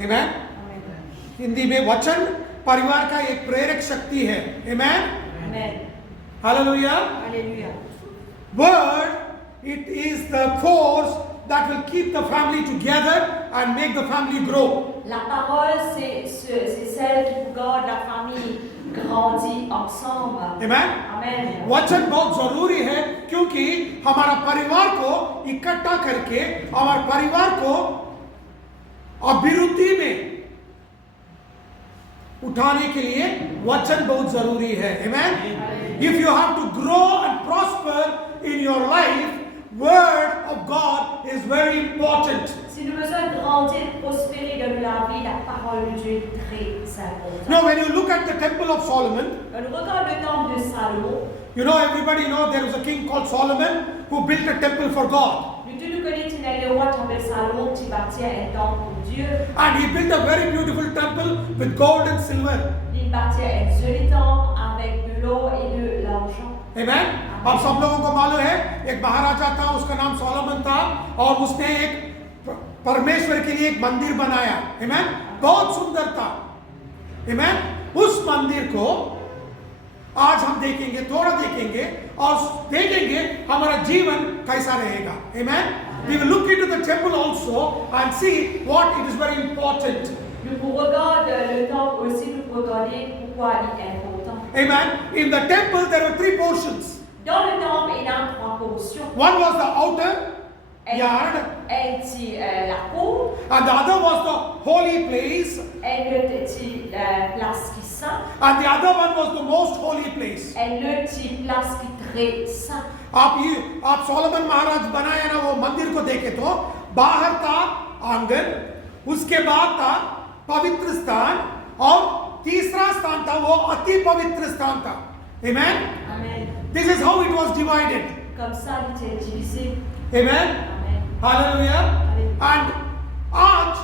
Amen? Hindi में वचन परिवार का एक प्रेरक शक्ति है. Amen? Hallelujah. Word, it is the force that will keep the family together and make the family grow. La parole, c'est celle qui garde la famille grandit ensemble. Amen? वचन बहुत जरूरी है क्योंकि हमारा परिवार को इकट्ठा करके हमारे परिवार को अभिवृद्धि में उठाने के लिए वचन बहुत जरूरी है. Amen? If you have to grow and prosper in your life, word of God is very important. Si nous besoin de grandir, de prospérer dans la vie, la parole de Dieu est très importante. Now, when you look at the temple of Solomon, Quand nous regardons le temple de Salomon, you know, everybody know there was a king called Solomon who built a temple for God. nous tous nous connaissons le roi temple Salomon qui bâtit un temple pour Dieu. And he built a very beautiful temple with gold and silver. Il bâtit un joli temple avec de l'or et de l'argent. Amen? अब सब लोगों को मालूम है एक महाराजा था, उसका नाम सोलोमन था और उसने एक परमेश्वर के लिए एक मंदिर बनाया. Amen? बहुत सुंदर था. Amen? उस मंदिर को आज हम देखेंगे, थोड़ा देखेंगे और देखेंगे हमारा जीवन कैसा रहेगा. Amen? We will look into the temple also and see what it is very important. Nous regardons le temple aussi, nous regardons pourquoi il est important. Amen? In the temple there were three portions. Dans le temple, il y a trois portions. One was the outer yard, la cour, and the other was the holy place, et le place qui saint, and the other one was the most holy place. et le place qui très saint. आप Solomon महाराज बनाया ना वो मंदिर को देखे तो बाहर था आंगन, उसके बाद था पवित्र स्थान और तीसरा स्थान था वो अति पवित्र स्थान था. Amen? Amen. This is how it was divided. Comme ça, il était divisé. Amen? Amen. Hallelujah. And आज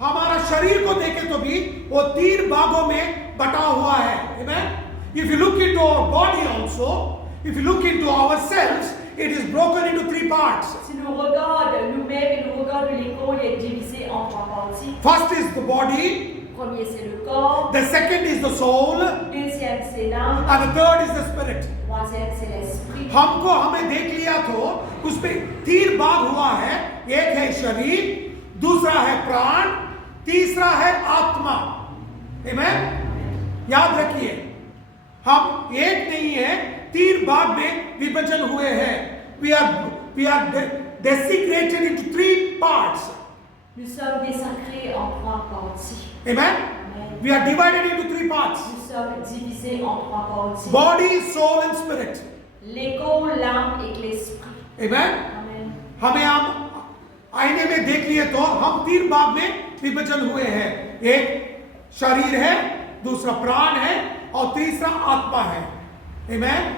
हमारा शरीर को देखे तो भी वो तीन भागों में बटा हुआ है. Amen? If you look into our body also, if you look into ourselves, it is broken into three parts. Si nous regardons nous-mêmes et nous regardons les corps, il est divisé en trois parties. First is the body, Premier, c'est le corps. the second is the soul, Deuxième, c'est l'âme. and the third is the spirit. Troisième, c'est l'esprit. हमें देख लिया तो उसमें तीन भाग हुआ है. एक है शरीर, दूसरा है प्राण, तीसरा है आत्मा. Amen? याद रखिए हम एक नहीं है, तीन भाग में विभाजन हुए हैं. We are desecrated into three parts. Nous sommes désacrés en trois parties. Amen? Amen. We are divided into three parts. Nous sommes divisés en trois parties. Body, soul and spirit. Les corps, l'âme et l'esprit. Amen? Amen. हमें हम आईने में देख लिए तो हम तीन भाग में विभाजन हुए हैं. एक शरीर है, दूसरा प्राण है और तीसरा आत्मा है. Amen?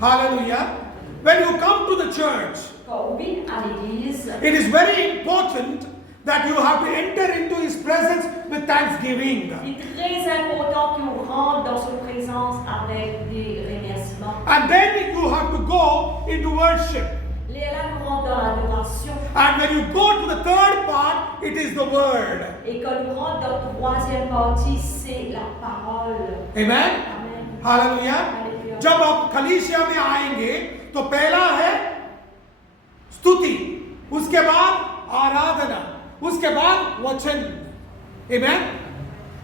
Hallelujah. When you come to the church, Quand on vient à l'église, it is very important that you have to enter into His presence with thanksgiving. il est très important qu'on rentre dans son présence avec des remerciements. And then you have to go into worship. Là, nous rentrons dans l'adoration. And when you go to the third part, it is the word. Et quand nous rentrons dans la troisième partie, c'est la parole. Amen? Amen. Hallelujah. Hallelujah. जब आप कलीसिया में आएंगे तो पहला है स्तुति, उसके बाद आराधना, उसके बाद वचन. Amen?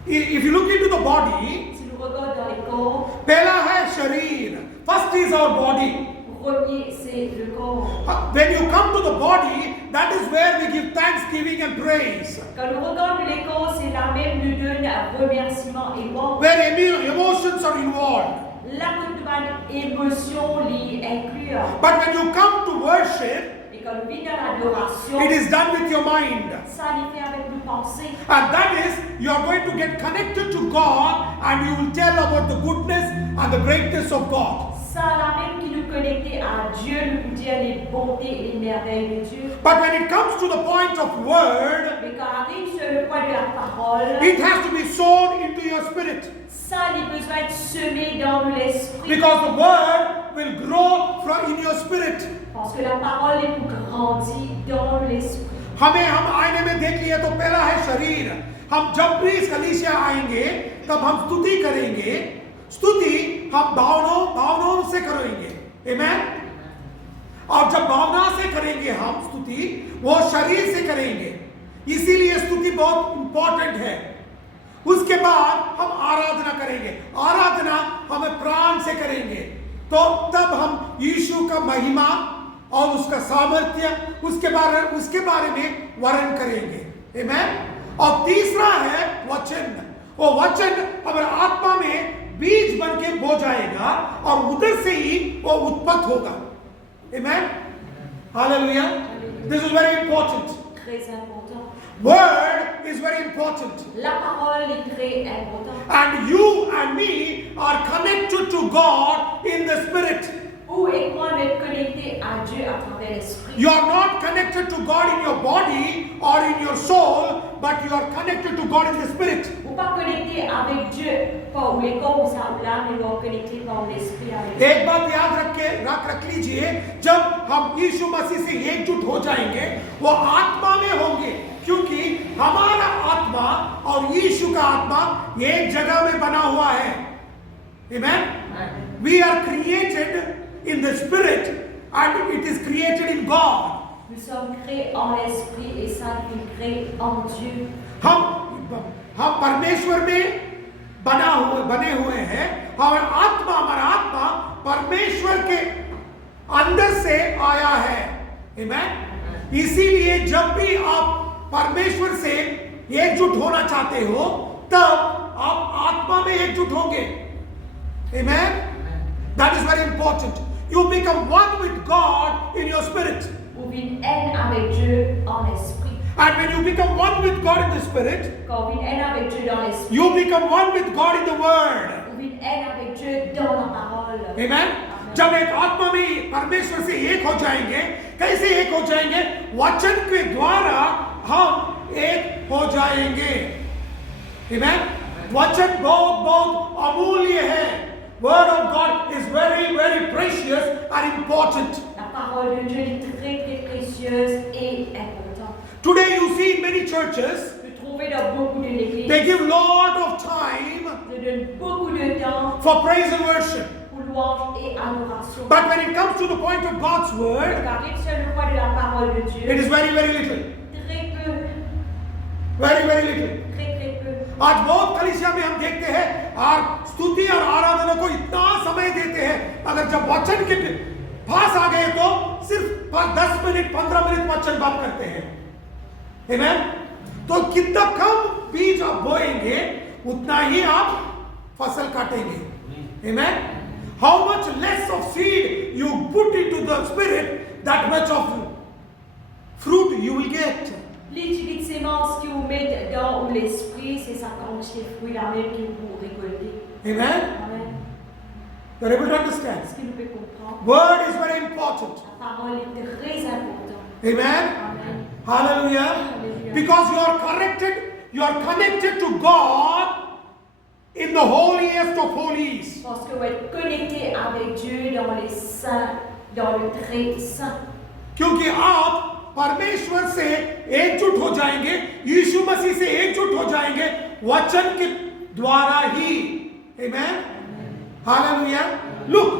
If you look into the body, Si nous regardons dans les corps, पहला है शरीर. First is our body. premier, c'est le corps. When you come to the body, that is where we give thanksgiving and praise. Quand nous regardons les corps, c'est là même nous donne un remerciement et bon. Where emotions are involved. Là que nous avons émotion les inclure. But when you come to worship, Et quand nous venons à l'adoration, it is done with your mind. ça les fait avec nos pensées. And that is, you are going to get connected to God and you will tell about the goodness and the greatness of God. Ça là même qui nous connecte à Dieu, nous dire les bontés et les merveilles de Dieu. But when it comes to the point of word, Mais quand arrive sur le point de la parole, it has to be sown into your spirit. ça a besoin de semer dans l'esprit. Because the word will grow in your spirit. Parce que la parole est pour grandir dans l'esprit. हमें हम आईने में देख लिए तो पहला है शरीर। हम जब भी इस कलीसिया आएंगे तब हम स्तुति करेंगे। स्तुति हम भावनाओं से करेंगे, आमेन। और जब भावना से करेंगे हम स्तुति, वो शरीर से करेंगे। इसीलिए स्तुति बहुत इंपॉर्टेंट है। उसके बाद हम आराधना करेंगे। आराधना हमें प्राण से करेंगे, तो तब हम यीशु का महिमा और उसका सामर्थ्य उसके बारे में वर्णन करेंगे, आमेन। और तीसरा है वचन। वो वचन हमारे आत्मा में बीज बन के बो जाएगा और उधर से ही वो उत्पत्त होगा, amen. Hallelujah. This is very important. Très important. Word is very important. La parole est très importante. And you and me are connected to God in the spirit. Vous et moi, on est connectés à Dieu à travers l'esprit. You are not connected to God in your body or in your soul, but you are connected to God in the spirit. Vous pas connectés avec Dieu, pas ou les corps ou ça ou là, mais vous connectés par l'esprit avec Dieu. एक बात याद रख लीजिए, जब हम यीशु मसीह से एकजुट हो जाएंगे, वो आत्मा में होंगे, क्योंकि हमारा आत्मा और यीशु का आत्मा एक जगह में बना हुआ है, आमेन। We are created in the spirit and it is created in God. Nous sommes créés en l'esprit et ça est créé en Dieu. हम परमेश्वर में बने हुए हैं। हमारा आत्मा परमेश्वर के अंदर से आया है, आमेन। इसीलिए जब भी आप परमेश्वर से एकजुट होना चाहते हो, तब आप आत्मा में एकजुट होंगे, आमेन। That is very important. You become one with God in your spirit. Vous vivez un avec Dieu en esprit. And when you become one with God in the spirit, Quand vous vivez un avec Dieu dans l'esprit, you become one with God in the word. vous vivez un avec Dieu dans la parole. Amen. जब एक आत्मा में परमेश्वर से एक हो जाएंगे, कैसे एक हो जाएंगे? वचन के द्वारा हम एक हो जाएंगे, आमेन। वचन बहुत अमूल्य है। Word of God is very precious and important. La parole de Dieu est très précieuse et importante. Today you see in many churches, Vous trouvez dans beaucoup de l'église, they give lot of time je donne beaucoup de temps for praise and worship. pour louange et adoration. But when it comes to the point of God's word, Car arrive sur le point de la parole de Dieu, it is very little. très peu, Very little. très peu. आज बहुत कलीसिया में हम देखते हैं और स्तुति और आराधना को इतना समय देते हैं, मगर जब वचन के पास आ गए तो सिर्फ 10 मिनट 15 मिनट वचन बात करते हैं, आमेन। तो कितना कम बीज आप बोएंगे उतना ही आप फसल काटेंगे, आमेन। How much less of seed you put into the spirit, that much of fruit you will get. L'utilité de sémences que vous mettez dans l'esprit, c'est ça quand les fruits la même que vous récoltez. Amen. Amen. You are able to understand. Est-ce que nous pouvons comprendre? Word is very important. La parole est très importante. Amen. Amen. Hallelujah. Hallelujah. Because you are connected to God in the holiest of holies. Parce que vous êtes connecté avec Dieu dans les saints, dans le très saint. क्योंकि आप परमेश्वर से एकजुट हो जाएंगे, यीशु मसीह से एकजुट हो जाएंगे वचन के द्वारा ही, आमेन। Hallelujah. Look,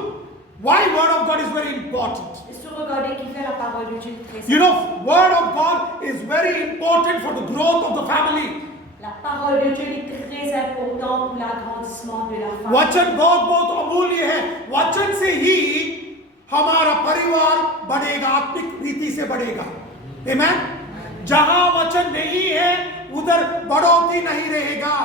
why word of God is very important. Regardez qui fait la parole de Dieu très You know, word of God is very important for the growth of the family. La parole de Dieu est très importante pour l'agrandissement de la famille. वचन बहुत अमूल्य है। वचन से ही हमारा परिवार बढ़ेगा, आत्मिक रीति से बढ़ेगा, आमेन। जहां वचन नहीं है उधर बढ़ोतरी नहीं रहेगा।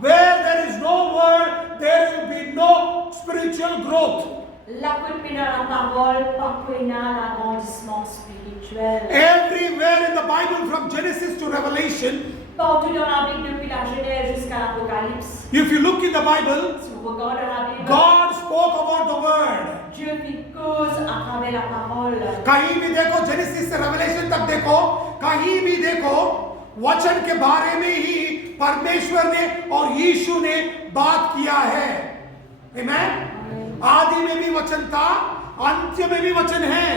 Where there is no word, there will be no spiritual growth. La culpina la parole, parcourina l'agrandissement spirituel. Everywhere in the Bible, from Genesis to Revelation, Partout dans la Bible, depuis la Genèse jusqu'à l'Apocalypse, if you look in the Bible, si vous regardez la Bible, God spoke about the word. Dieu fit cause à travers la parole. कहीं भी देखो, genesis से revelation तक देखो, कहीं भी देखो, वचन के बारे में ही परमेश्वर ने और यीशु ने बात किया है, आमेन। आदि में भी वचन था, अंत्य में भी वचन है,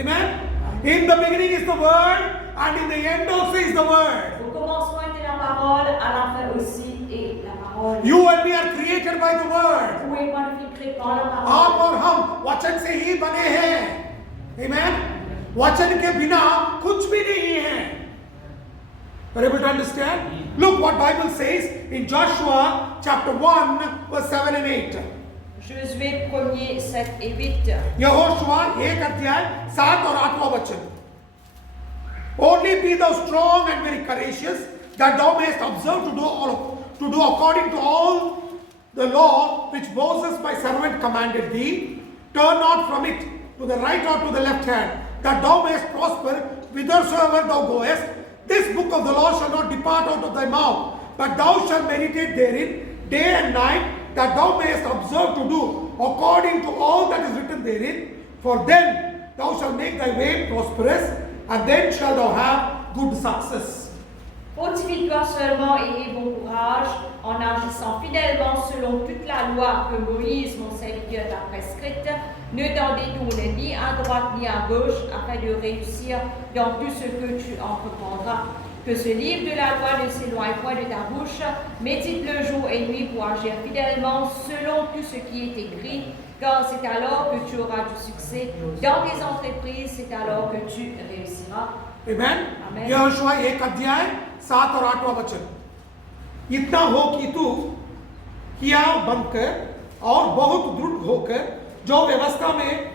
आमेन। In the beginning is the word, and in the end also is the word. Au commencement était la parole, à la fin aussi est la parole. You and me are created by the word. Vous et moi nous sommes créés par la आप parole. और हम वचन से ही बने हैं. Amen. वचन के बिना कुछ भी नहीं है. Are you able to understand? Look what Bible says in Joshua chapter 1 verse 7 and 8. Josué 1er, 7 et 8. Yehoshua 1 अध्याय 7 और 8वां वचन. Only be thou strong and very courageous, that thou mayest observe to do according to all the law which Moses my servant commanded thee. Turn not from it to the right or to the left hand, that thou mayest prosper whithersoever thou goest. This book of the law shall not depart out of thy mouth, but thou shalt meditate therein day and night, that thou mayest observe to do according to all that is written therein. For then thou shalt make thy way prosperous, and then shalt thou have good success. Fortifie-toi seulement et aie bon courage en agissant fidèlement selon toute la loi que Moïse, mon serviteur, t'a prescrite. Ne t'en détourne ni à droite ni à gauche afin de réussir dans tout ce que tu entreprendras. Que ce livre de la loi ne s'éloigne point de ta bouche. Médite-le jour et nuit pour agir fidèlement selon tout ce qui est écrit. Car c'est alors que tu auras du succès dans tes entreprises, c'est alors que tu réussiras. Amen. Amen. Yehoshua 1 अध्याय 7 और 8वां वचन. इतना हो कि तू किया बनकर और बहुत दृढ़ होकर जो व्यवस्था में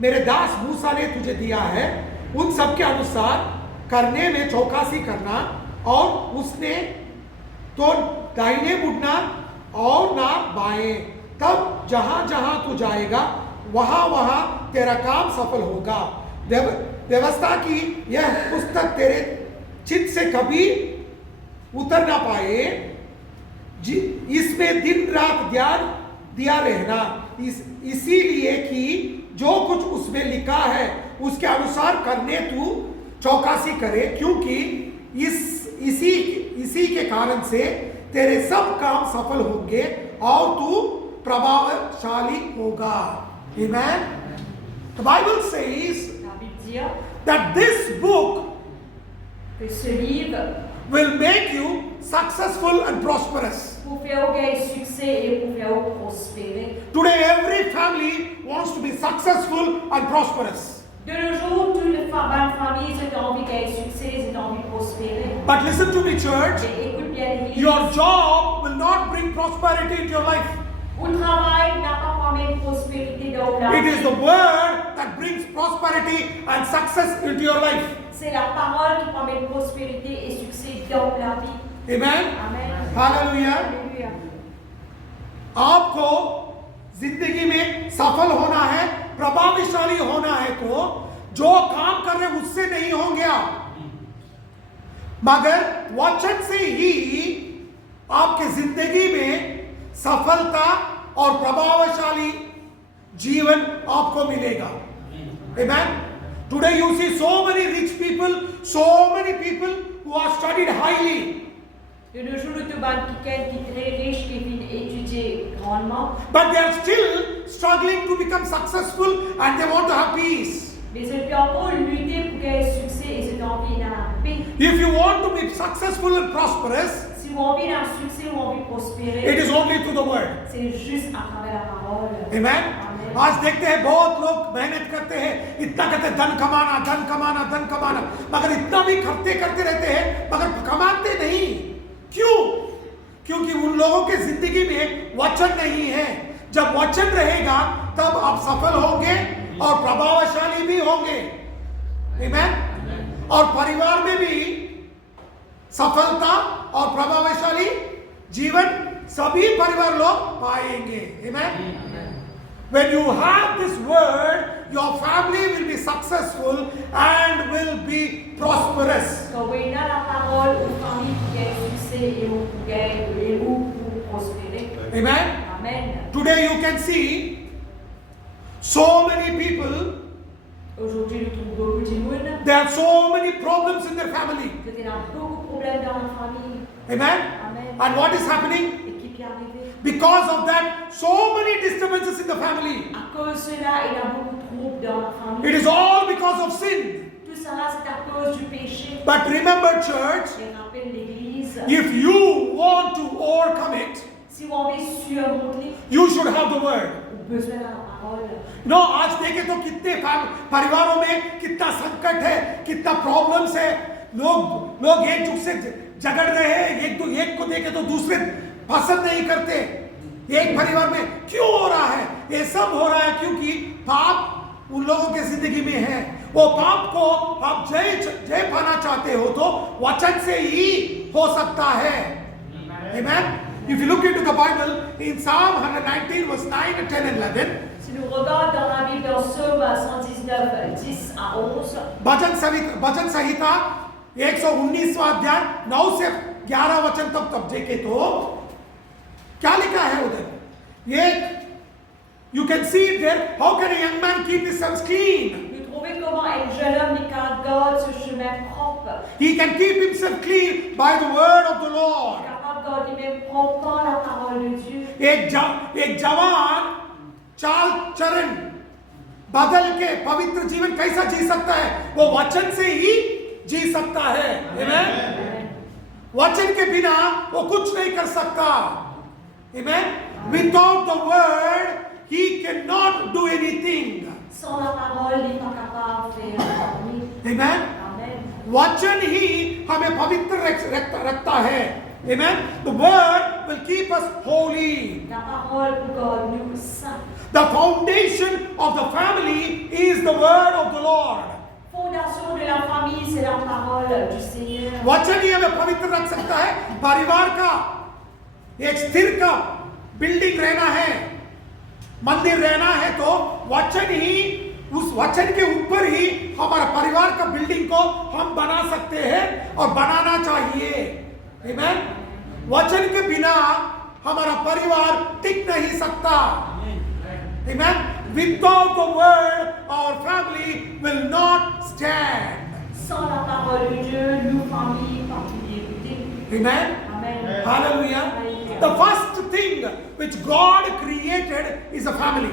मेरे दास मूसा ने तुझे दिया है उन सब के अनुसार करने में चौकसी करना, और उसने तो दाहिने मुड़ना और ना बाएं. तब जहां जहां तू जाएगा वहां वहां तेरा काम सफल होगा. व्यवस्था की यह पुस्तक तेरे चित्त से कभी उतर ना पाए. इसमें दिन रात ध्यान दिया रहना, इसीलिए कि जो कुछ उसमें लिखा है उसके अनुसार करने तू चौकसी करे, क्योंकि इसी के कारण से तेरे सब काम सफल होंगे और तू प्रभावशाली होगा. Amen. The Bible says La Bible dit that this book que ce livre will make you successful and prosperous. pour faire gagner succès et pour faire prospérer. Today every family wants to be successful and prosperous. De nos jours, toutes les familles ont envie de gagner succès, ont envie de prospérer. But listen to me, church. Mais écoute bien l'église. Your job will not bring prosperity into your life. Au travail n'a pas promis prospérité dans la It vie. is the word that brings prosperity and success into your life. C'est la parole qui promet prospérité et succès dans la vie. Amen. Amen. Hallelujah. Alléluia. आपको जिंदगी में सफल होना है, प्रभावशाली होना है, तो जो काम कर रहे उससे नहीं होंगे आप, मगर वचन से ही आपके जिंदगी में सफलता और प्रभावशाली जीवन आपको मिलेगा. Amen. Today you see so many rich people, so many people who are studied highly. De nos jours, nous avons quelqu'un qui est très riche, qui vient étudier grandement. But they are still struggling to become successful and they want to have peace. Mais ils peuvent encore lutter pour gagner succès et ils ont envie d'avoir la paix. If you want to be successful and prosperous, Si vous avez envie d'avoir succès ou envie de prospérer, it is only through the word. c'est juste à travers la parole. Amen. Amen. आज देखते हैं बहुत लोग मेहनत करते हैं, इतना कहते हैं धन कमाना धन कमाना धन कमाना, मगर इतना भी खर्चे करते रहते हैं मगर कमाते नहीं. क्यों? क्योंकि उन लोगों के जिंदगी में वचन नहीं है. जब वचन रहेगा तब आप सफल होंगे और प्रभावशाली भी होंगे. Amen. और परिवार में भी सफलता और प्रभावशाली जीवन सभी परिवार लोग पाएंगे. Amen. When you have this word, your family will be successful and will be prosperous. Quand vous avez la parole aux familles pour gagner succès et pour prospérer. Amen. Amen. Today you can see so many people, Aujourd'hui, nous trouvons beaucoup de monde. there are so many problems in their family. Il y a beaucoup de problèmes dans la famille. Amen. Amen. And what is happening? Et qui est arrivé? Because of that, so many disturbances in the family. À cause de cela, il y a beaucoup de troubles dans la famille. It is all because of sin. Tout ça, c'est à cause du péché. But remember, church, Et rappelle l'Église, if you want to overcome it, si on veut surmonter, you should have the word. on a besoin de la parole. No आज देखें तो कितने परिवारों में कितना संकट है, कितना प्रॉब्लम्स है, लोग एक दूसरे से झगड़ रहे हैं, एक को देखे तो दूसरे पसंद नहीं करते। एक परिवार में क्यों हो रहा है? ये सब हो रहा है क्योंकि पाप उन लोगों के जिंदगी में है। वो पाप को आप जय पाना चाहते हो तो वचन से ही हो सकता है। Amen. If you look into the Bible in Psalm 119 verse 9, 10 and 11, Si nous regardons dans la Bible dans Psaume 119, 10 à 11, भजन संहिता 119वां अध्याय 9 से 11 वचन तक देखे तो क्या लिखा है उधर? ये you can see there, how can a young man keep himself clean? nous trouvons comment un jeune homme qui garde ce chemin propre, He can keep himself clean by the word of the Lord. capable de garder même propre par la parole de Dieu. एक जवान चाल चरण बदल के पवित्र जीवन कैसा जी सकता है? वो वचन से ही जी सकता है। Amen? वचन के बिना वो कुछ नहीं कर सकता। Amen? Without the word, he cannot do anything. Sans la parole, il n'est pas capable de faire rien. Amen? Amen. वचन ही हमें पवित्र रखता है। Amen? The word will keep us holy. La parole pour garder nous saints. The foundation of the family is the word of the Lord. Fondation de la famille, c'est la parole du Seigneur. वचन ही हमें पवित्र रख सकता है। परिवार का एक स्थिर का बिल्डिंग रहना है, मंदिर रहना है तो वचन ही, उस वचन के ऊपर ही हमारा परिवार का बिल्डिंग को हम बना सकते हैं और बनाना चाहिए। Amen? वचन के बिना हमारा परिवार टिक नहीं सकता। Amen? Without the word, our family will not stand. Sans la parole de Dieu, nous, famille, particulier. Amen? Amen. Hallelujah. The first thing which God created is a family.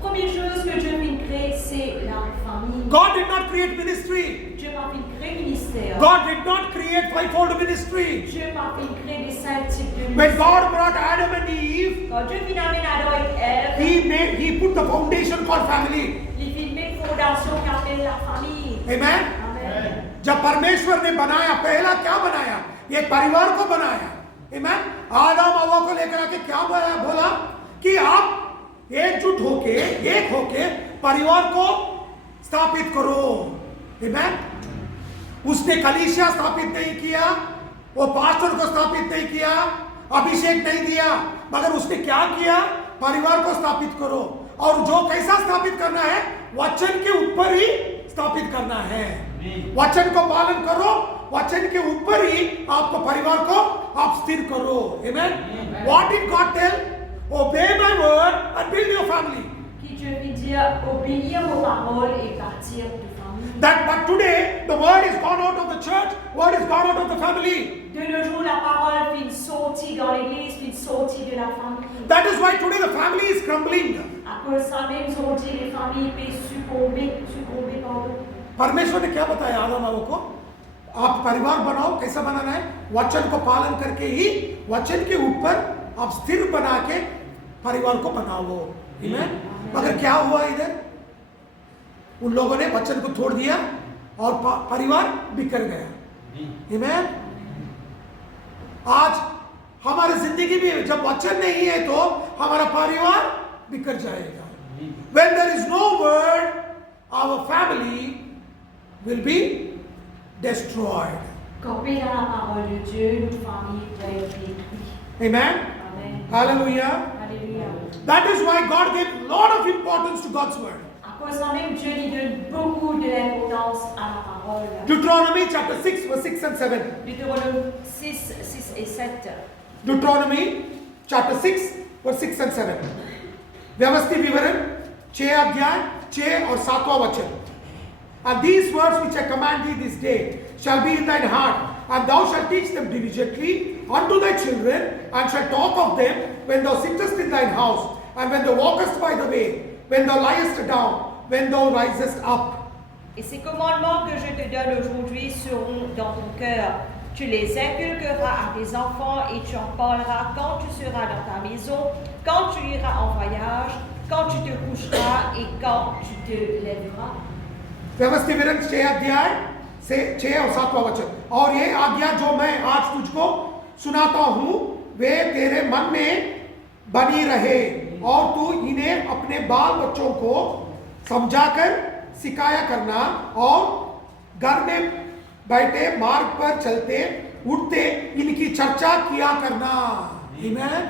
Première chose que Dieu vient créer, c'est la famille. God did not create ministry. Dieu n'a pas créé ministère. God did not create fivefold ministry. Dieu n'a pas créé des cinq types de When ministère. God brought Adam and Eve, Quand Dieu vient amener Adam et Ève, He put the foundation called family. il vient mettre une fondation qui appelle la famille. Amen? Amen. जब परमेश्वर ने बनाया, पहला क्या बनाया? ये परिवार को बनाया। Amen? आदम हवा को लेकर आके क्या बोला कि आप एकजुट होके, एक होके परिवार को स्थापित करो। Amen? उसने कलीसिया स्थापित नहीं किया, वो पास्टर को स्थापित नहीं किया, अभिषेक नहीं दिया, मगर उसने क्या किया? परिवार को स्थापित करो। और जो कैसा स्थापित करना है? वचन के ऊपर ही स्थापित करना है। वचन को पालन करो, वचन के ऊपर ही आपको परिवार को आप स्थिर करो। Amen? What did God tell? Obey my word and build your family. Qui Dieu veut dire obéir aux paroles et partir de famille. But today the word is gone out of the church, word is gone out of the family. De nos jours, la parole fait une sortie dans l'église, fait une sortie de la famille. That is why today the family is crumbling. À cause de ça même, ils ont dit les familles peuvent succomber, pardon. परमेश्वर ने क्या बताया आदम हवा को? आप परिवार बनाओ, कैसा बनाना है? वचन को पालन करके ही वचन के ऊपर आप स्थिर बना के परिवार को बनाओ। Amen? मगर क्या हुआ इधर? उन लोगों ने वचन को छोड़ दिया और परिवार बिखर गया। Amen? आज हमारी जिंदगी में जब वचन नहीं है तो हमारा परिवार बिखर जाएगा। When there is no word, our family will be destroyed. Quand on est dans la parole de Dieu, notre famille va être détruite. Amen? Amen. Hallelujah. Alléluia. That is why God gave a lot of importance to God's word. À cause de ça même, Dieu lui donne beaucoup de l'importance à la parole. Deuteronomy chapter 6 verse 6 and 7. Deutéronome 6 et 7. Deuteronomy chapter 6 verse 6 and 7. व्यवस्थित विवरण 6 अध्याय 6 और 7वां वचन. And these words which I command thee this day shall be in thine heart, and thou shalt teach them diligently unto thy children, and shalt talk of them when thou sittest in thine house, and when thou walkest by the way, when thou liest down, when thou risest up. Et ces commandements que je te donne aujourd'hui seront dans ton cœur. Tu les inculqueras à tes enfants et tu en parleras quand tu seras dans ta maison, quand tu iras en voyage, quand tu te coucheras et quand tu te lèveras. व्यवस्थित विवरण 6 अध्याय से 6 और 7वां वचन। और ये आज्ञा जो मैं आज तुझको सुनाता हूँ वे तेरे मन में बनी रहे और तू इन्हें अपने बाल बच्चों को समझाकर सिखाया करना और घर में बैठे मार्ग पर चलते उठते इनकी चर्चा किया करना। Amen.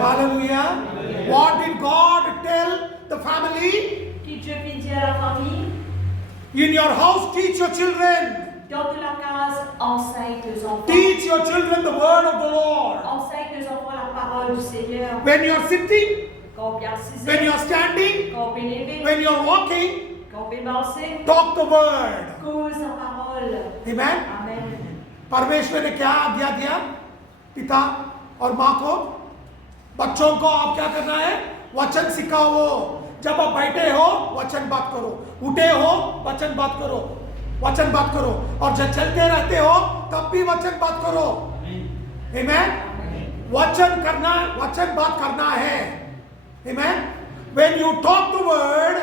Hallelujah. What did God tell the family? Qui Dieu vient dire à la famille? In your house, teach your children. Dans la case, enseigne tes enfants. Teach your children the word of the Lord. Enseigne tes enfants la parole du Seigneur. When you are sitting, Quand bien assisé, when you are standing, quand bien levé, when you are walking, quand bien marché, talk the word. cause la parole. Amen. Amen. परमेश्वर ने क्या आज्ञा दिया पिता और माँ को? बच्चों को आप क्या करना है? वचन सिखाओ। जब आप बैठे हो वचन बात करो, उठे हो वचन बात करो, वचन बात करो, और जब चलते रहते हो तब भी वचन बात करो। Amen. वचन करना, वचन बात करना है। Amen. When you talk the word,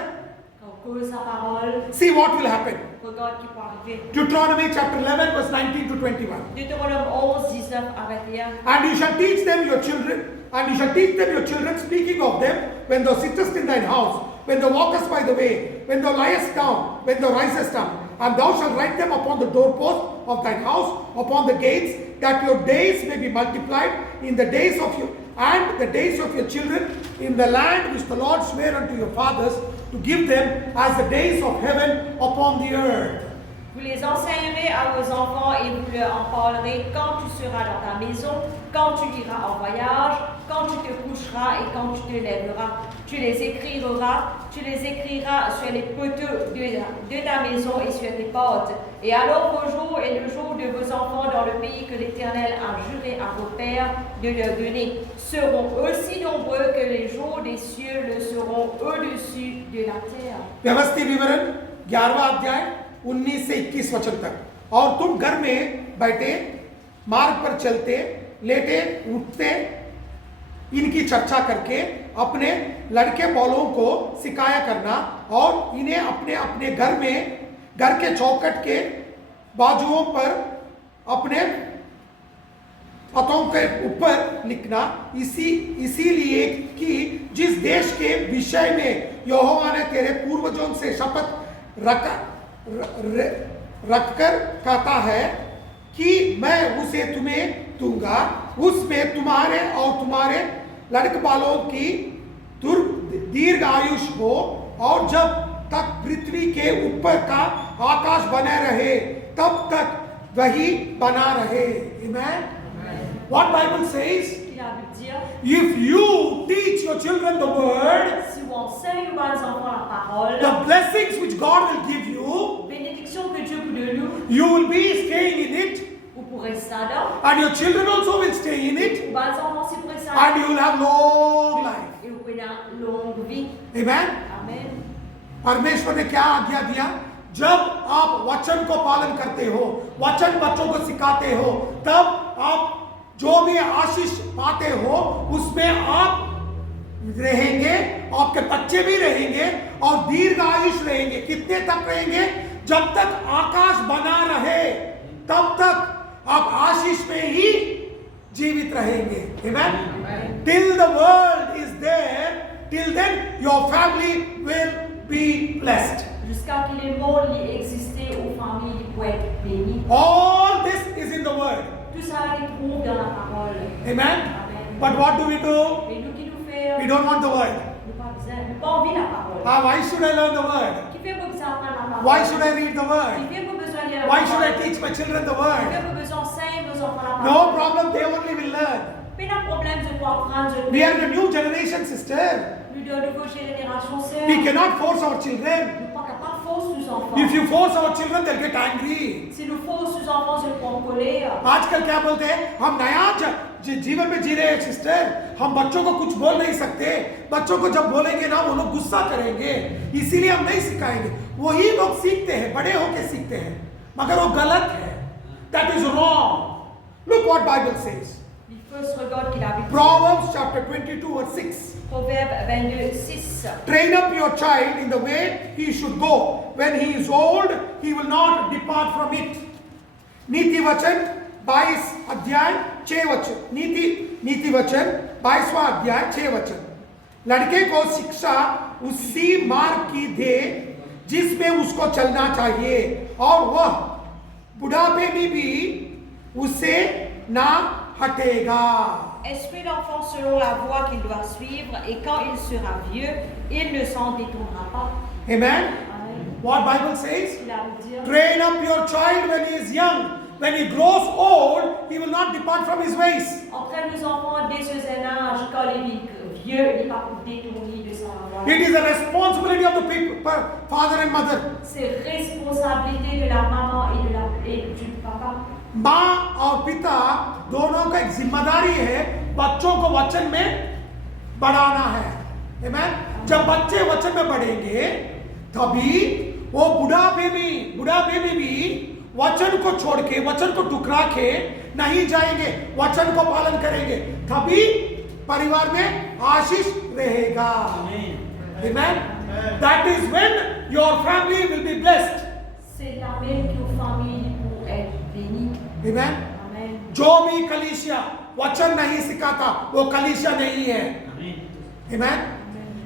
Quand cause la parole, see what will happen. regarde qui peut arriver. Deuteronomy chapter 11 verse 19 to 21. Deutéronome 11, 19 à 21. And you shall teach them your children, and you shall teach them your children, speaking of them, when thou sittest in thine house, when thou walkest by the way, when thou liest down, when thou risest up. And thou shalt write them upon the doorpost of thine house, upon the gates, that your days may be multiplied in the days of your and the days of your children in the land which the Lord sware unto your fathers to give them as the days of heaven upon the earth. Vous les enseignerez à vos enfants et vous leur en parlerez quand tu seras dans ta maison, quand tu iras en voyage, quand tu te coucheras et quand tu te lèveras. Tu les écriras sur les poteaux de ta maison et sur tes portes. Et alors vos jours et le jour de vos enfants dans le pays que l'Éternel a juré à vos pères de leur donner seront aussi nombreux que les jours des cieux le seront au-dessus de la terre. व्यवस्थित विवरण 11वां अध्याय 19 से 21 वचन तक। और तुम घर में बैठे मार्ग पर चलते लेटे उठते इनकी चर्चा करके अपने लड़के बौलों को सिखाया करना और इन्हें अपने अपने घर के चौखट के बाजुओं पर अपने पतों के ऊपर लिखना, इसीलिए कि जिस देश के विषय में यहोवा ने तेरे पूर्वजों से शपथ रखकर कहता है कि मैं उसे तुम्हें दूंगा, उसमें तुम्हारे और तुम्हारे लड़कबालों की दीर्घ आयुष हो और जब तक पृथ्वी के ऊपर का आकाश बने रहे तब तक वही बना रहे। Amen. What Bible says? La Bible dit, If you teach your children the word, si vous enseignez aux enfants la parole, the blessings which God will give you, bénédiction que Dieu vous donne, you will be staying in it, vous pourrez rester dedans. and your children also will stay in it, Vos enfants aussi pourrez rester and you will have long life. et vous pourrez avoir une longue vie. Amen. Amen. परमेश्वर ने क्या आज्ञा दिया? जब आप वचन को पालन करते हो, वचन बच्चों को सिखाते हो, तब आप जो भी आशीष पाते हो उसमें आप रहेंगे, आपके बच्चे भी रहेंगे और दीर्घ आयुष रहेंगे। कितने तक रहेंगे? जब तक आकाश बना रहे तब तक आप आशीष में ही जीवित रहेंगे। Amen. Till the world is there, till then your family will be blessed. Jusqu'à ce que le monde y existe, aux familles pour être bénies. All this is in the word. Tout ça se trouve dans la parole. Amen. Amen. But what do we do? Et nous qui nous faisons, We don't want the word. nous pas besoin, nous pas envie la parole. Why should I learn the word? Qui fait pour besoin apprendre la parole? Why should I read the Qui word? fait pour besoin lire la Why parole? should I teach my children the Qui word? fait pour besoin enseigner vos enfants la parole? No problem, they only will learn. Mais le problème, c'est pour apprendre. We are the new generation, sister. Nous de nouveau génération, sœur. We cannot force our children. Nous ne pas capables de forcer nos enfants. If you force our children, they'll get angry. Si nous forçons nos enfants, c'est pour en colère. आजकल क्या बोलते हैं? हम नया जीवन में जी रहे हैं सिस्टर, हम बच्चों को कुछ बोल नहीं सकते। बच्चों को जब बोलेंगे ना वो लोग गुस्सा करेंगे, इसीलिए हम नहीं सिखाएंगे। वही लोग सीखते हैं, बड़े होके सीखते हैं, मगर वो गलत है। That is wrong. Look what Bible says. Il faut se regarder qu'il a vécu. Proverbs chapter 22 verse 6. Proverbe 22, 6. Train up your child in the way he should go. When he is old, he will not depart from it. नीति वचन 22 अध्याय 6 वचन। नीति वचन 22वां अध्याय 6 वचन। लड़के को शिक्षा उसी मार्ग की दे जिसमें उसको चलना चाहिए, और वह बुढ़ापे में भी उससे ना हटेगा। Instruis l'enfant selon la voie qu'il doit suivre, et quand il sera vieux, il ne s'en détournera pas. Amen. Amen. What Bible says? Il a dit, Train up your child when he is young. When he grows old, he will not depart from his ways. entraîne nos enfants dès ce jeune âge, quand il est vieux, il n'est pas détourné de sa voie. It is a responsibility of the people, father and mother. C'est responsabilité de la maman et du papa. माँ और पिता दोनों का एक जिम्मेदारी है बच्चों को वचन में बढ़ाना है। Amen? जब बच्चे वचन में बढ़ेंगे तभी वो बुढ़ापे में भी वचन को छोड़ के, वचन को टुकरा के नहीं जाएंगे, वचन को पालन करेंगे, तभी परिवार में आशीष रहेगा। Amen? That is when your family will be blessed. C'est là même que nos familles pour être bénies. Amen? Amen. जो भी कलीसिया वचन नहीं सिखाता वो कलीसिया नहीं है। Amen?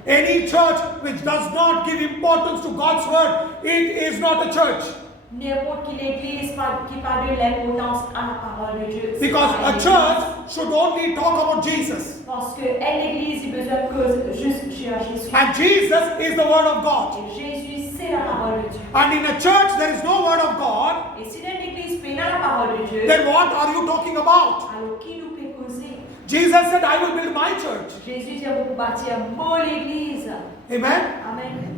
Any church which does not give importance to God's word, it is not a church. N'importe quelle église qui parle de l'importance à la parole de Dieu. Because a church should only talk about Jesus. Parce que l'église a besoin de juste Jésus. And Jesus is the word of God. Et Jésus, c'est la parole de Dieu. And in a church there is no word of God, Et si dans l'église il y a la parole de Dieu, then what are you talking about? alors qui nous peut causer? Jesus said, I will build my church. Jésus dit pour bâtir mon église. Amen? Amen.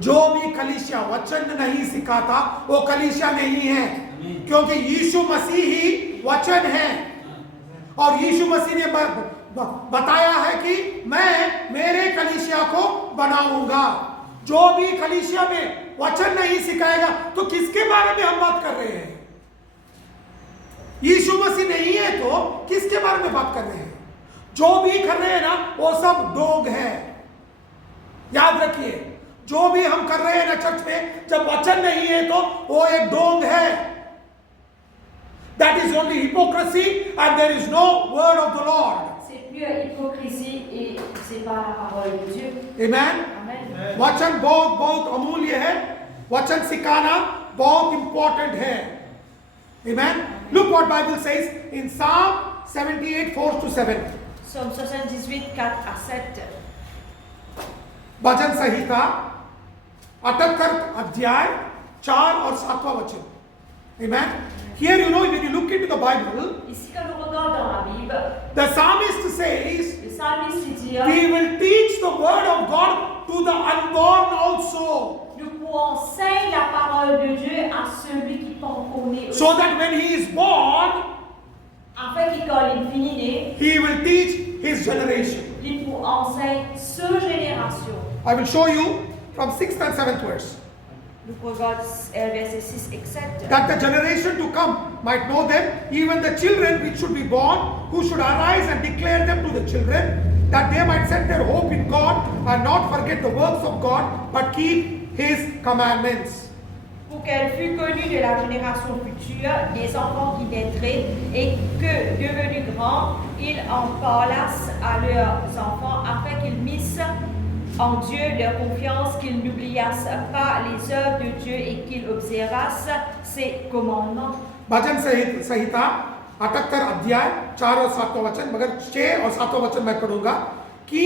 जो भी कलीसिया वचन नहीं सिखाता वो कलीसिया नहीं है, क्योंकि यीशु मसीह ही वचन है। और यीशु मसीह ने बताया है कि मैं मेरे कलीसिया को बनाऊंगा। जो भी कलीसिया में वचन नहीं सिखाएगा तो किसके बारे में हम बात कर रहे हैं? यीशु मसीह नहीं है तो किसके बारे में बात कर रहे हैं? जो भी कर रहे हैं ना वो सब डोग है। याद रखिए, जो भी हम कर रहे हैं ना चर्च में, जब वचन नहीं है तो वो एक डोंग है। That is only hypocrisy and there is no word of the Lord. C'est pure hypocrisie et c'est pas la parole de Dieu. Amen. Amen. वचन बहुत बहुत अमूल्य है, वचन सिखाना बहुत इंपॉर्टेंट है। Amen. Look what Bible says in Psalm 78 4-7. Psaume 78 4 à 7. भजन संहिता 78 अध्याय 4 और 7वां वचन। Amen. Here you know, when you look into the Bible, Ici, quand nous regardons dans la Bible, the psalmist says, le psalmiste dit, we will teach the word of God to the unborn also, nous pourrons enseigner la parole de Dieu à celui qui pense qu'on est. so that when he is born, Afin qu'il, quand il finit né, he will teach his generation. il pourra enseigner sa génération. I will show you from 6th and 7th verse, Nous regardons versets 6 et 7. that the generation to come might know them, even the children which should be born, who should arise and declare them to the children, that they might set their hope in God and not forget the works of God, but keep his commandments. Pour qu'elle fût connue de la génération future, des enfants qui naîtraient, et que, devenus grands, ils en parlassent à leurs enfants, afin qu'ils missent en Dieu leur confiance, qu'ils n'oubliassent pas les œuvres de Dieu et qu'ils observassent ses commandements. भजन संहिता 78 अध्याय 4 और 7वां वचन, मगर 6 और 7वां वचन मैं पढ़ूंगा कि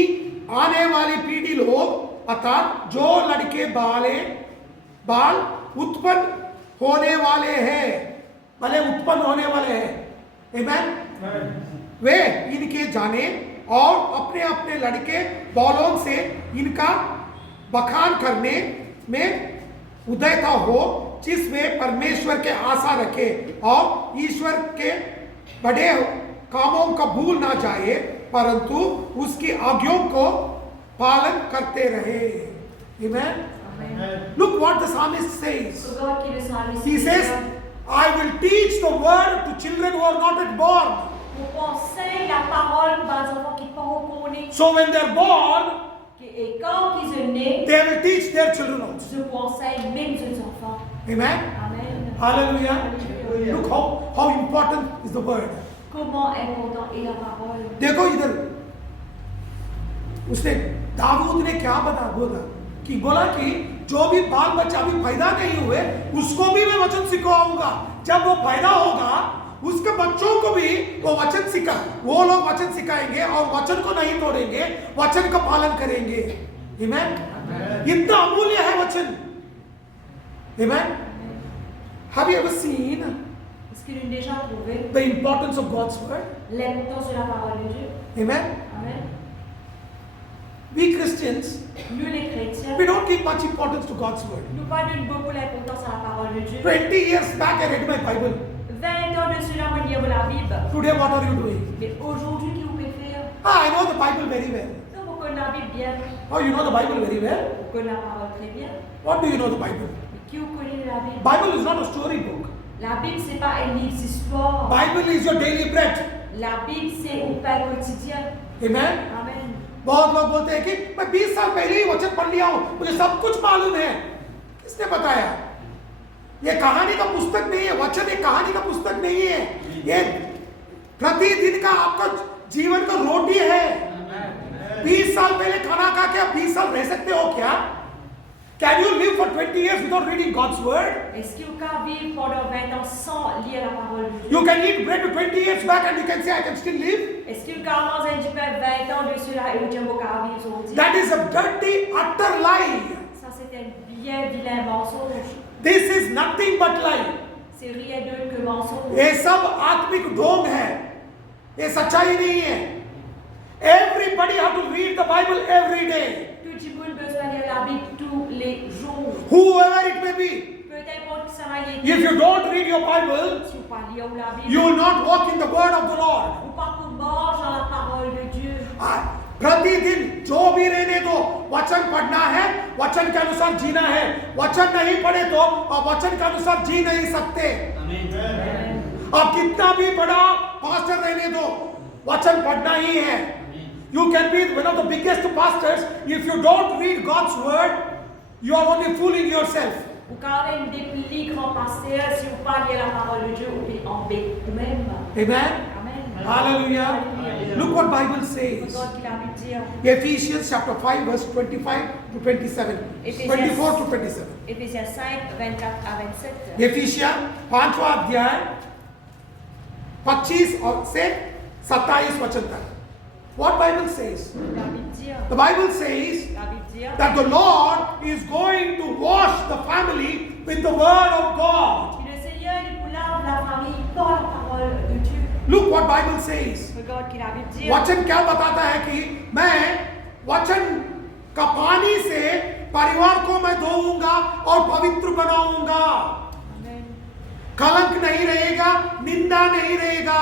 आने वाली पीढ़ी लोग अर्थात जो लड़के बाल उत्पन्न होने वाले हैं, भले उत्पन्न होने वाले हैं, आमेन, वे इनके जाने और अपने अपने लड़के बालों से इनका बखान करने में उदयता हो, जिसमें परमेश्वर के आशा रखे और ईश्वर के कामों का भूल ना जाए, परंतु उसकी आज्ञाओं को पालन करते रहे। Amen. Amen. Look what the psalmist says. Regarde qui le psalmiste He says, I will teach the word to children who are not yet born. on enseigne la parole aux enfants qui ne sont pas encore nés. So when they're born, Et quand ils sont nés, they will teach their children also. je vous enseigne même aux enfants. Amen. Amen. Hallelujah. Alléluia. Look how important is the word. Comment important est la parole. देखो इधर उसने दाऊद ने क्या बोला कि जो भी बाल बच्चा अभी पैदा नहीं हुए उसको भी मैं वचन सिखाऊंगा। जब वो पैदा होगा उसके बच्चों को भी वो वो लोग वचन सिखाएंगे और वचन को नहीं तोड़ेंगे, वचन का पालन करेंगे। आमेन। इतना अमूल्य है वचन। आमेन। Have you ever seen Est-ce qu'il a déjà trouvé the importance of God's word? l'importance de la parole de Dieu? Amen. Amen. We Christians, Nous les chrétiens, we don't give much importance to God's word. nous pas donnons beaucoup l'importance à la parole de Dieu. 20 years back, I read my Bible. 20 ans de cela, moi, lire la Bible. Today, what are you doing? Mais aujourd'hui, qui vous préfère? I know the Bible very well. Nous, vous connaissez la Bible bien. Oh, you know the Bible very well? Vous connaissez la parole très bien. What do you know the Bible? Mais qui vous connaît la Bible? Bible is not a storybook. La Bible, c'est pas un livre d'histoire. Bible is your daily bread. La Bible, c'est au pain quotidien. Amen. Amen. बहुत लोग बोलते हैं कि मैं 20 साल पहले ही वचन पढ़ लिया हूं, मुझे सब कुछ मालूम है। किसने बताया? ये कहानी का पुस्तक नहीं है, वचन एक कहानी का पुस्तक नहीं है। ये प्रतिदिन का आपका जीवन का रोटी है। 20 साल पहले खाना खा के आप 20 साल रह सकते हो क्या? Can you live for 20 years without reading God's word? Est-ce que vous pouvez vivre pendant 20 ans sans lire la parole de Dieu? You can eat bread 20 years back and you can say I can still live. Est-ce que vous pouvez manger du pain 20 ans de cela et vous dites que vous pouvez vivre aujourd'hui? That is a dirty, utter lie. Ça, c'est un bien vilain mensonge. This is nothing but lie. C'est rien d'autre que mensonge. ये सब आत्मिक ढोंग है, ये सच्चाई नहीं है। Everybody have to read the Bible every day. Tout le monde a besoin de lire la Bible tous les jours. Whoever it may be. Peu importe que ça va y être. If you don't read your Bible, Si vous ne pas lire la Bible, you will not walk in the word of the Lord. ou pas qu'on mange dans la parole de Dieu. प्रतिदिन जो भी रहने दो, वचन पढ़ना है, वचन के अनुसार जीना है। वचन नहीं पढ़े तो आप वचन के अनुसार जी नहीं सकते। आप कितना भी बड़ा पास्टर रहने दो, वचन पढ़ना ही है। You can be one of the biggest pastors. If you don't read God's word, you are only fooling yourself. Ou quand même des plus grands pasteurs, si vous parlez la parole de Dieu, vous embêtez vous-même. Amen. Amen. Hallelujah. Hallelujah. Look what Bible says. Regarde qu'il a pu dire. Ephesians chapter 5 verse 25 to 27. 24 to 27. Éphésiens 5, 24 à 27. एफिशिया 5वां अध्याय 25 और से 27 वचन तक. What Bible says? La Bible dit, The Bible says la Bible dit, that the Lord is going to wash the family with the word of God. que le Seigneur il vous lave la famille par la parole de Dieu. Look what Bible says. Regarde qu'il a Bible dit. वचन क्या बताता है कि मैं वचन का पानी से परिवार को मैं धोऊंगा और पवित्र बनाऊंगा। Amen. कलंक नहीं रहेगा, निंदा नहीं रहेगा।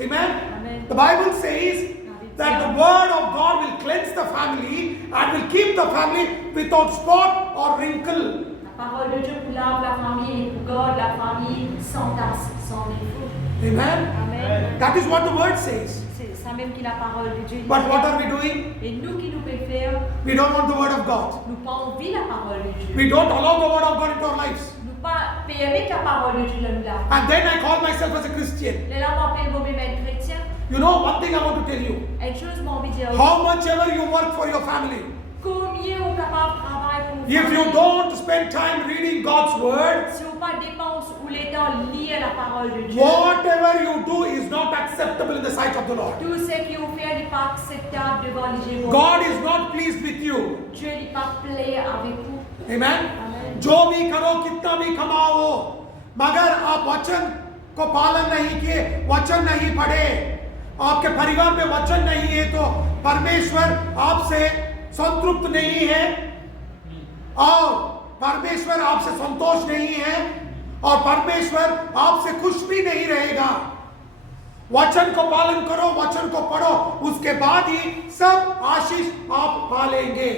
Amen. Amen. The Bible says that the word of God will cleanse the family and will keep the family without spot or wrinkle. La parole de Dieu vous lave la famille et vous garde la famille sans tache, sans défaut. Amen. Amen. That is what the word says. C'est ça même qui la parole de Dieu. But what are we doing? Et nous qui nous préférons, We don't want the word of God. nous pas envie la parole de Dieu. We don't allow the word of God into our lives. Nous pas permettre la parole de Dieu dans nous là. And then I call myself as a Christian. Les là on appelle moi-même être chrétien. You know, one thing I want to tell you. Une chose moi envie de dire. How much ever you work for your family, Combien on capable de travailler pour vous. if you don't spend time reading God's word, Si on pas dépense ou les temps lire la parole de Dieu. whatever you do is not acceptable in the sight of the Lord. Tout ce qui vous fait n'est pas acceptable devant les Jéhovah. God is not pleased with you. Dieu n'est pas plaît avec vous. Amen. Amen. जो भी करो, कितना भी कमाओ, मगर आप वचन को पालन नहीं किए, वचन नहीं पढ़े, आपके परिवार में वचन नहीं है, तो परमेश्वर आपसे संतुष्ट नहीं है और परमेश्वर आपसे संतोष नहीं है और परमेश्वर आपसे खुश भी नहीं रहेगा। वचन को पालन करो, वचन को पढ़ो, उसके बाद ही सब आशीष आप पालेंगे।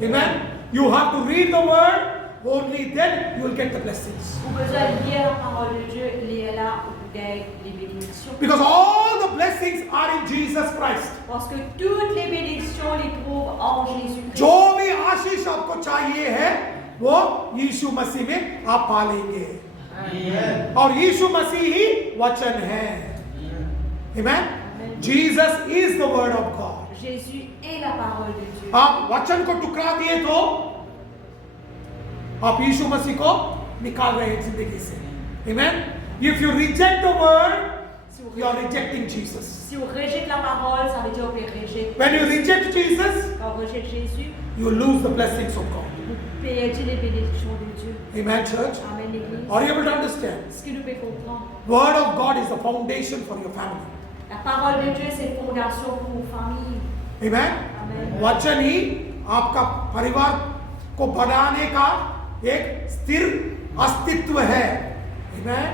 Amen. You have to read the word, only then you will get the blessings. Vous besoin de lire la parole de Dieu, lire là où vous avez les bénédictions. Because all the blessings are in Jesus Christ. Parce que toutes les bénédictions les trouvent en Jésus-Christ. जो भी आशीष आपको चाहिए है वो यीशु मसीह में आप पालेंगे। और यीशु मसीह ही वचन है। Amen. Jesus is the word of God. Jésus est la parole de Dieu. आप वचन को टुकरा दिए तो आप यीशु मसीह को निकाल रहे हैं जिंदगी से। Amen. If you reject the word, you are rejecting Jesus. Si on rejette la parole, ça veut dire qu'on rejette. When you reject Jesus, Quand on rejette Jésus, you lose the blessings of God. vous perdez les bénédictions de Dieu. Amen, church. Amen, l'Église. Are you able to understand? Ce que nous pouvons comprendre. Word of God is the foundation for your family. La parole de Dieu, c'est une fondation pour vos familles. Amen. Amen. वचन ही आपका परिवार को बढ़ाने का एक स्थिर अस्तित्व है। Amen.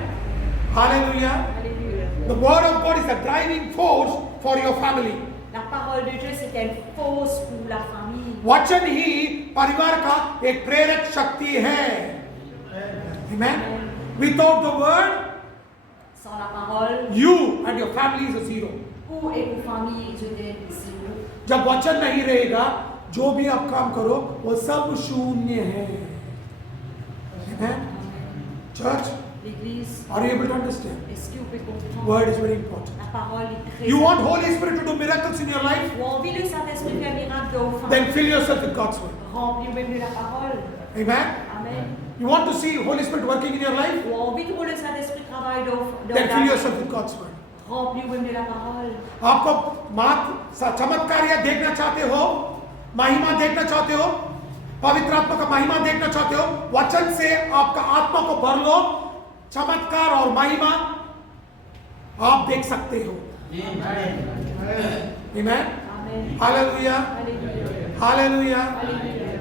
Hallelujah. Alléluia. The word of God is the driving force for your family. La parole de Dieu, c'est une force pour la famille. वचन ही परिवार का एक प्रेरक शक्ति है। Amen. Without the word, Sans la parole, you and your family is a zero. vous et vos familles, je donne zéro. जब वचन नहीं रहेगा, जो भी आप काम करो वो सब शून्य है। Amen. Church, L'Église, are you able to understand? est-ce que vous pouvez comprendre? Word is very important. La parole est très You want importante. Holy Spirit to do miracles in your life? Vous avez envie le Saint-Esprit faire miracle dans vos Then familles. fill yourself with God's word. Remplis-vous de la parole. Amen. Amen. You want to see Holy Spirit working in your life? Vous avez envie de voir le Saint-Esprit travailler dans Then fill la yourself with God's word. Remplis-vous de la parole. आपको चमत्कार या देखना चाहते हो, महिमा देखना चाहते हो, पवित्र आत्मा का महिमा देखना चाहते हो, वचन से आपका आत्मा को भर लो, चमत्कार और महिमा आप देख सकते हो। Amen. Amen. Hallelujah. Alléluia. Hallelujah. Alléluia.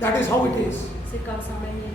That is how it is. C'est comme ça, même.